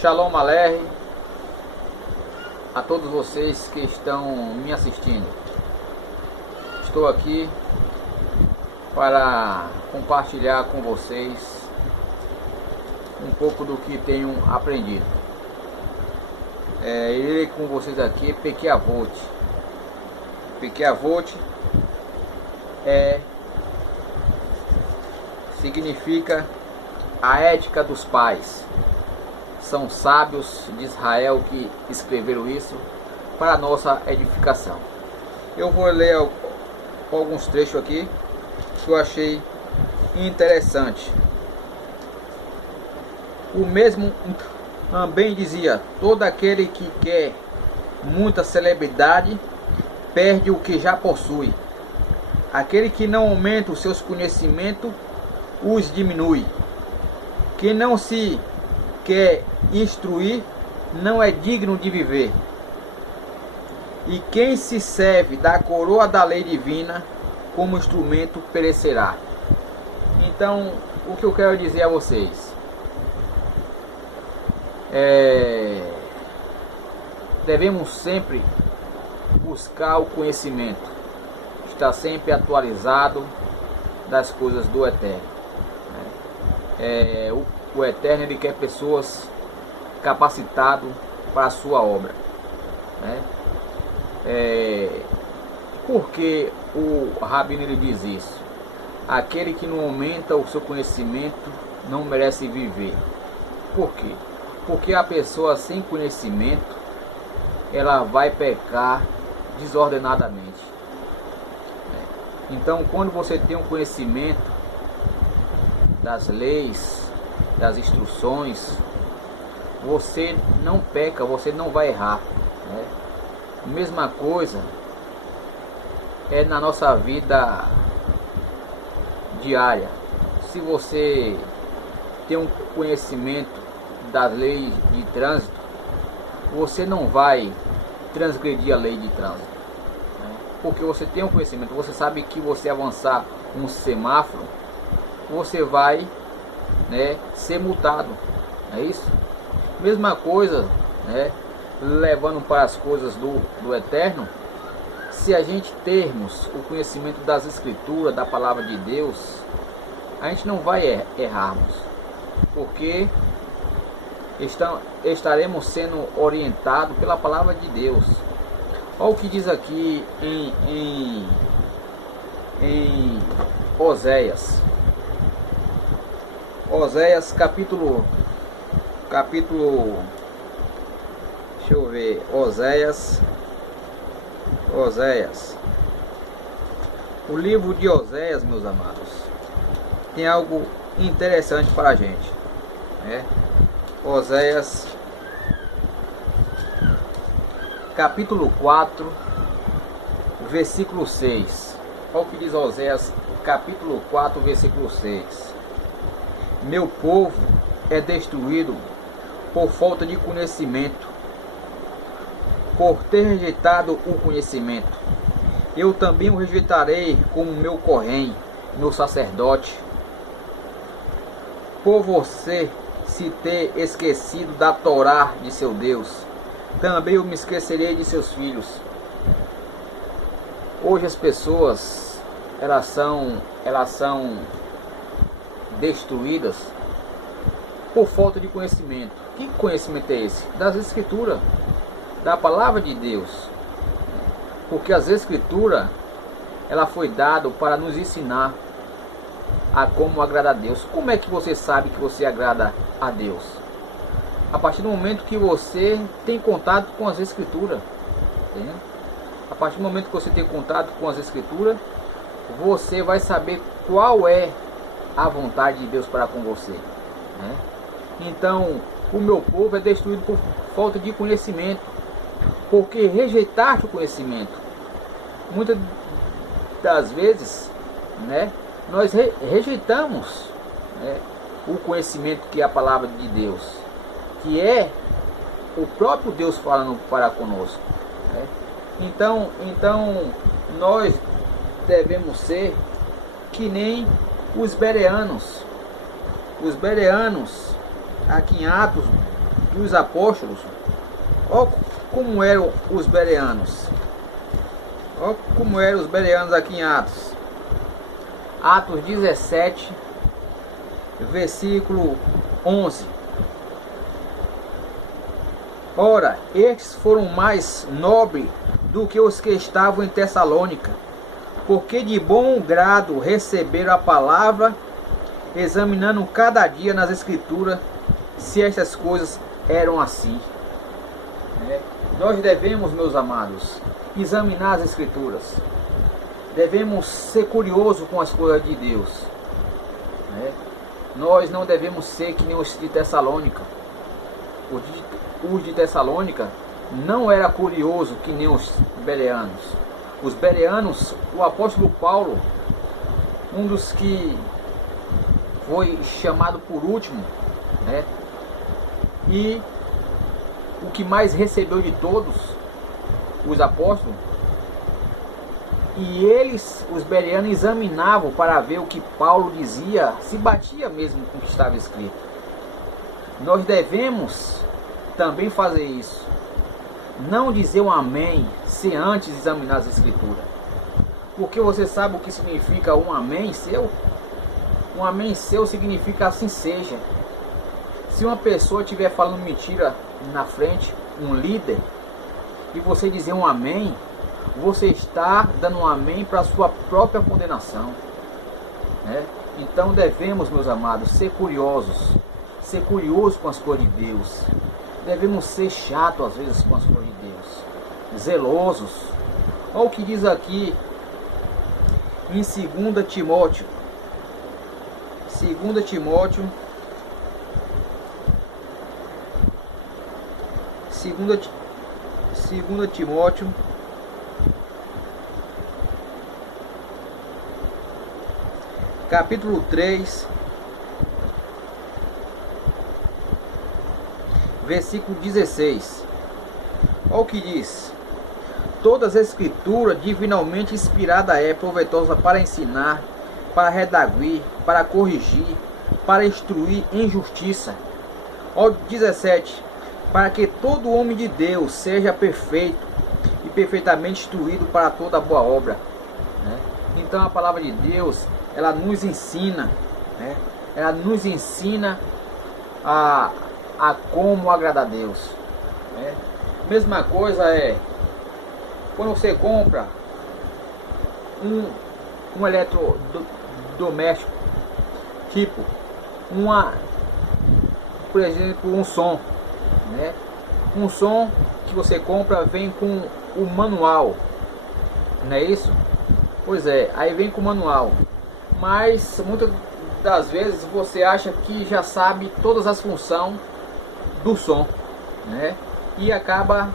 Shalom Aleichem a todos vocês que estão me assistindo. Estou aqui para compartilhar com vocês um pouco do que tenho aprendido. Irei com vocês aqui Pirkei Avot. Pirkei Avot significa a ética dos pais. São sábios de Israel que escreveram isso para a nossa edificação. Eu vou ler alguns trechos aqui que eu achei interessante. O mesmo também dizia: todo aquele que quer muita celebridade perde o que já possui. Aquele que não aumenta os seus conhecimentos os diminui. Quem não se quer instruir não é digno de viver. E quem se serve da coroa da lei divina como instrumento perecerá. Então, o que eu quero dizer a vocês devemos sempre buscar o conhecimento, estar sempre atualizado das coisas do Eterno. O Eterno, ele quer pessoas capacitadas para a sua obra, Por que o Rabino ele diz isso? Aquele que não aumenta o seu conhecimento não merece viver. Por quê? Porque a pessoa sem conhecimento, ela vai pecar desordenadamente. Então, quando você tem um conhecimento das leis, das instruções, você não peca, você não vai errar. Mesma coisa é na nossa vida diária. Se você tem um conhecimento das leis de trânsito, você não vai transgredir a lei de trânsito, porque você tem um conhecimento. Você sabe que você avançar um semáforo, você vai ser multado, é isso? Mesma coisa, levando para as coisas do Eterno. Se a gente termos o conhecimento das Escrituras, da Palavra de Deus, a gente não vai errarmos, porque estaremos sendo orientados pela Palavra de Deus. Olha o que diz aqui em Oséias. Oséias capítulo, deixa eu ver, Oséias, o livro de Oséias, meus amados, tem algo interessante para a gente, Oséias capítulo 4, versículo 6. Olha o que diz Oséias capítulo 4, versículo 6. Meu povo é destruído por falta de conhecimento, por ter rejeitado o conhecimento. Eu também o rejeitarei como meu corém, meu sacerdote. Por você se ter esquecido da Torá de seu Deus, também eu me esquecerei de seus filhos. Hoje as pessoas elas são destruídas por falta de conhecimento. Que conhecimento é esse? Das Escrituras, da Palavra de Deus. Porque as Escrituras, ela foi dada para nos ensinar a como agradar a Deus. Como é que você sabe que você agrada a Deus? A partir do momento que você tem contato com as Escrituras. A partir do momento que você tem contato com as Escrituras, você vai saber qual é a vontade de Deus para com você. Então, o meu povo é destruído por falta de conhecimento, porque rejeitaste o conhecimento. Muitas das vezes, nós rejeitamos o conhecimento que é a palavra de Deus, que é o próprio Deus falando para conosco. Então, nós devemos ser que nem os bereanos. Os bereanos, aqui em Atos dos apóstolos, olha como eram os bereanos. Olha como eram os bereanos aqui em Atos. Atos 17, versículo 11. Ora, estes foram mais nobres do que os que estavam em Tessalônica, porque de bom grado receberam a palavra, examinando cada dia nas Escrituras se estas coisas eram assim. Nós devemos, meus amados, examinar as Escrituras. Devemos ser curiosos com as coisas de Deus. Nós não devemos ser que nem os de Tessalônica. Os de Tessalônica não era curioso que nem os bereanos. Os bereanos, o apóstolo Paulo, um dos que foi chamado por último, e o que mais recebeu de todos os apóstolos, e eles, os bereanos, examinavam para ver o que Paulo dizia, se batia mesmo com o que estava escrito. Nós devemos também fazer isso. Não dizer um amém sem antes examinar as Escrituras. Porque você sabe o que significa um amém seu? Um amém seu significa assim seja. Se uma pessoa estiver falando mentira na frente, um líder, e você dizer um amém, você está dando um amém para a sua própria condenação. Então devemos, meus amados, ser curiosos com as coisas de Deus. Devemos ser chatos às vezes com as coisas de Deus, zelosos. Olha o que diz aqui em 2 Timóteo. 2 Timóteo 2 Timóteo capítulo 3, versículo 16. Olha o que diz: todas as escrituras divinamente inspirada é proveitosa para ensinar, para redarguir, para corrigir, para instruir em justiça. Olha o 17: para que todo homem de Deus seja perfeito e perfeitamente instruído para toda boa obra. Então a palavra de Deus, ela nos ensina, ela nos ensina a como agradar a Deus. Mesma coisa é quando você compra um eletrodoméstico, tipo por exemplo, um som, um som que você compra vem com o manual, não é isso? Pois é, aí vem com o manual, mas muitas das vezes você acha que já sabe todas as funções do som, e acaba,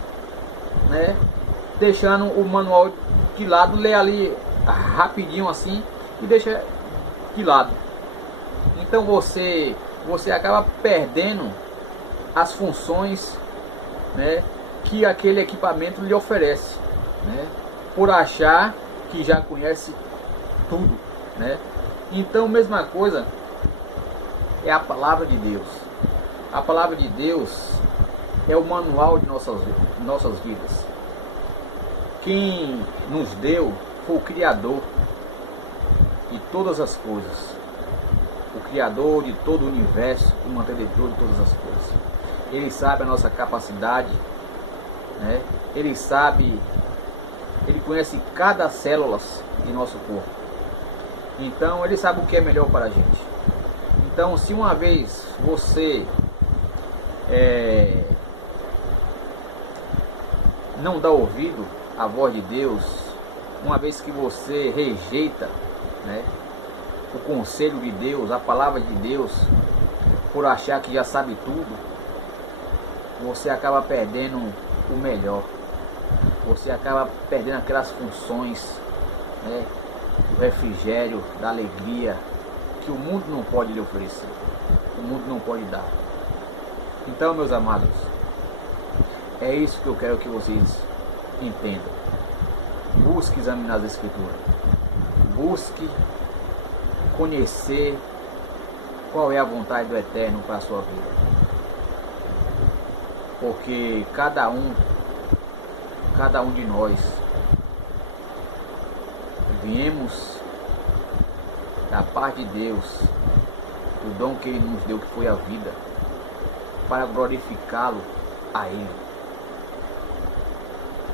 deixando o manual de lado, lê ali rapidinho assim e deixa de lado. Então você acaba perdendo as funções, que aquele equipamento lhe oferece, por achar que já conhece tudo, Então, mesma coisa é a palavra de Deus. A palavra de Deus é o manual de nossas vidas. Quem nos deu foi o Criador de todas as coisas, o Criador de todo o universo, o mantenedor de todas as coisas. Ele sabe a nossa capacidade, Ele sabe, Ele conhece cada célula de nosso corpo. Então Ele sabe o que é melhor para a gente. Então, se uma vez você não dá ouvido à voz de Deus, uma vez que você rejeita, o conselho de Deus, a palavra de Deus, por achar que já sabe tudo, você acaba perdendo o melhor. Você acaba perdendo aquelas funções, do refrigério, da alegria, que o mundo não pode lhe oferecer, o mundo não pode dar. Então, meus amados, é isso que eu quero que vocês entendam. Busque examinar as Escrituras, busque conhecer qual é a vontade do Eterno para a sua vida. porque cada um de nós viemos da parte de Deus, o dom que Ele nos deu, que foi a vida, para glorificá-lo a Ele,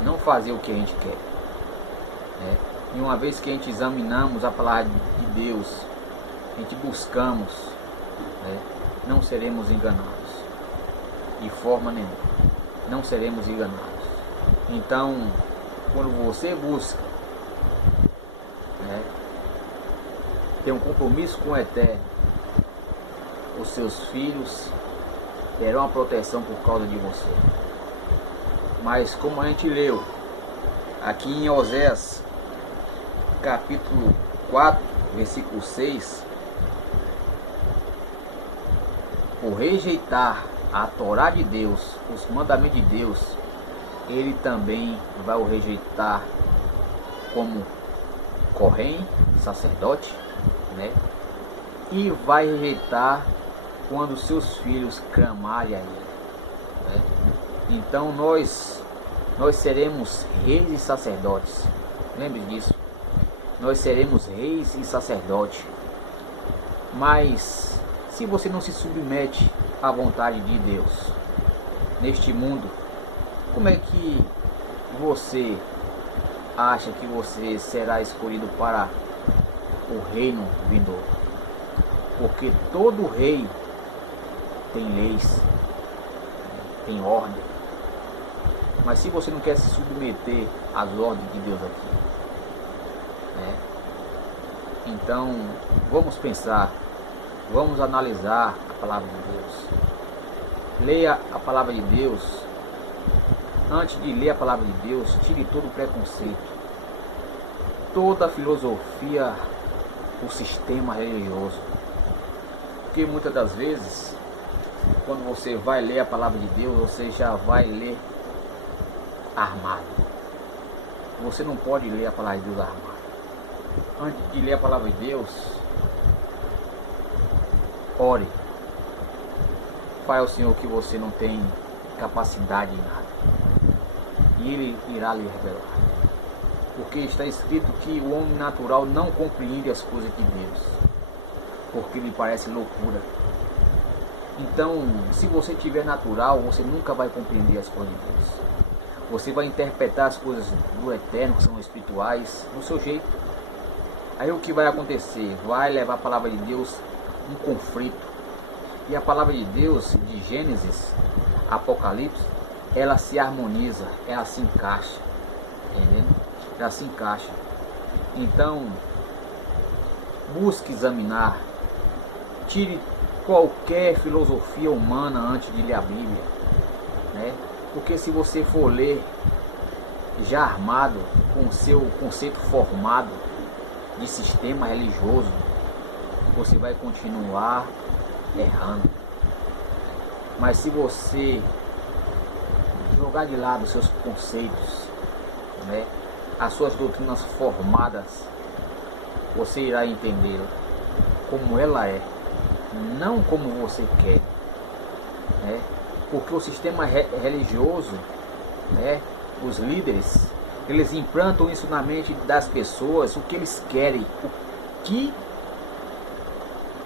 não fazer o que a gente quer, né? E uma vez que a gente examinamos a palavra de Deus, a gente buscamos, né, não seremos enganados, de forma nenhuma, não seremos enganados. Então, quando você busca, né, ter um compromisso com o Eterno, os seus filhos terão a proteção por causa de você. Mas como a gente leu aqui em Oséias capítulo 4, versículo 6, por rejeitar a Torá de Deus, os mandamentos de Deus, ele também vai o rejeitar como Corém, sacerdote, né? E vai rejeitar quando seus filhos clamarem a ele, né? Então nós seremos reis e sacerdotes. Lembre disso. Nós seremos reis e sacerdotes. Mas se você não se submete à vontade de Deus neste mundo, como é que você acha que você será escolhido para o reino vindouro? Porque todo rei tem leis, tem ordem. Mas se você não quer se submeter às ordens de Deus aqui, né? Então vamos pensar, vamos analisar a palavra de Deus. Leia a palavra de Deus. Antes de ler a palavra de Deus, tire todo o preconceito, toda a filosofia, o sistema religioso. Porque muitas das vezes, quando você vai ler a palavra de Deus, você já vai ler armado. Você não pode ler a palavra de Deus armado. Antes de ler a palavra de Deus, ore. Fale ao Senhor que você não tem capacidade em nada, e Ele irá lhe revelar. Porque está escrito que o homem natural não compreende as coisas de Deus, porque lhe parece loucura. Então, se você tiver natural, você nunca vai compreender as coisas de Deus. Você vai interpretar as coisas do Eterno, que são espirituais, do seu jeito. Aí o que vai acontecer? Vai levar a palavra de Deus um conflito. E a palavra de Deus, de Gênesis, Apocalipse, ela se harmoniza, ela se encaixa, entendeu? Ela se encaixa. Então, busque examinar, tire qualquer filosofia humana antes de ler a Bíblia, né? Porque se você for ler já armado, com o seu conceito formado de sistema religioso, você vai continuar errando. Mas se você jogar de lado os seus conceitos, né, as suas doutrinas formadas, você irá entender como ela é, não como você quer, né? Porque o sistema religioso, né, os líderes, eles implantam isso na mente das pessoas, o que eles querem, o que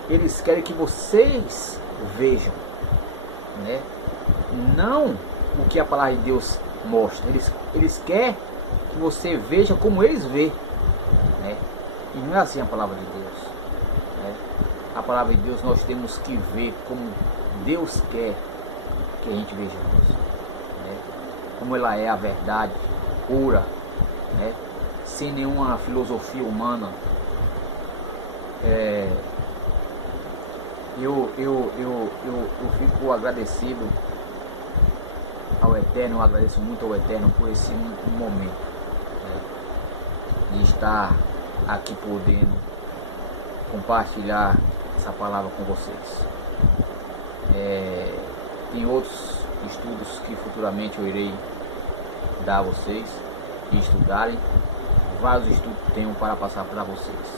eles querem que vocês vejam, né? Não o que a palavra de Deus mostra. Eles querem que você veja como eles veem, né? E não é assim a palavra de Deus, né? A palavra de Deus nós temos que ver como Deus quer que a gente vejamos, né? Como ela é a verdade pura, né? Sem nenhuma filosofia humana. Eu fico agradecido ao Eterno, eu agradeço muito ao Eterno por esse momento, né, de estar aqui podendo compartilhar essa palavra com vocês. Tem outros estudos que futuramente eu irei dar a vocês e estudarem. Vários estudos tenho para passar para vocês.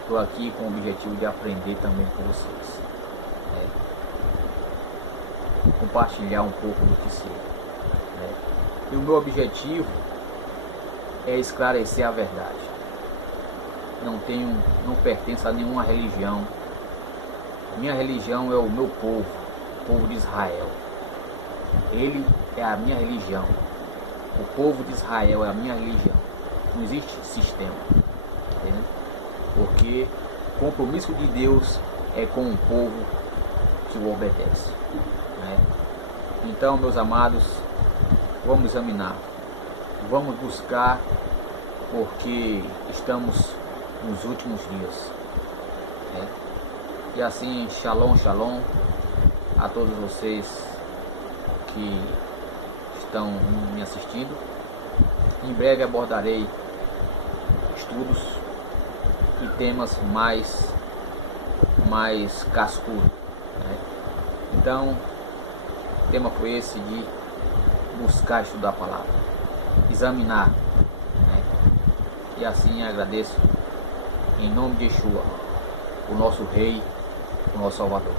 Estou aqui com o objetivo de aprender também com vocês. compartilhar um pouco do que sei, né? E o meu objetivo é esclarecer a verdade. Não pertenço a nenhuma religião. Minha religião é o meu povo, o povo de Israel. Ele é a minha religião. O povo de Israel é a minha religião. Não existe sistema, entendeu? Porque o compromisso de Deus é com o povo que o obedece, né? Então, meus amados, vamos examinar, vamos buscar, porque estamos nos últimos dias, né? E assim, shalom, shalom a todos vocês que estão me assistindo. Em breve abordarei estudos e temas mais cascudos, né? Então, o tema foi esse de buscar estudar a palavra, examinar, né? E assim agradeço em nome de Yeshua, o nosso Rei, o nosso Salvador.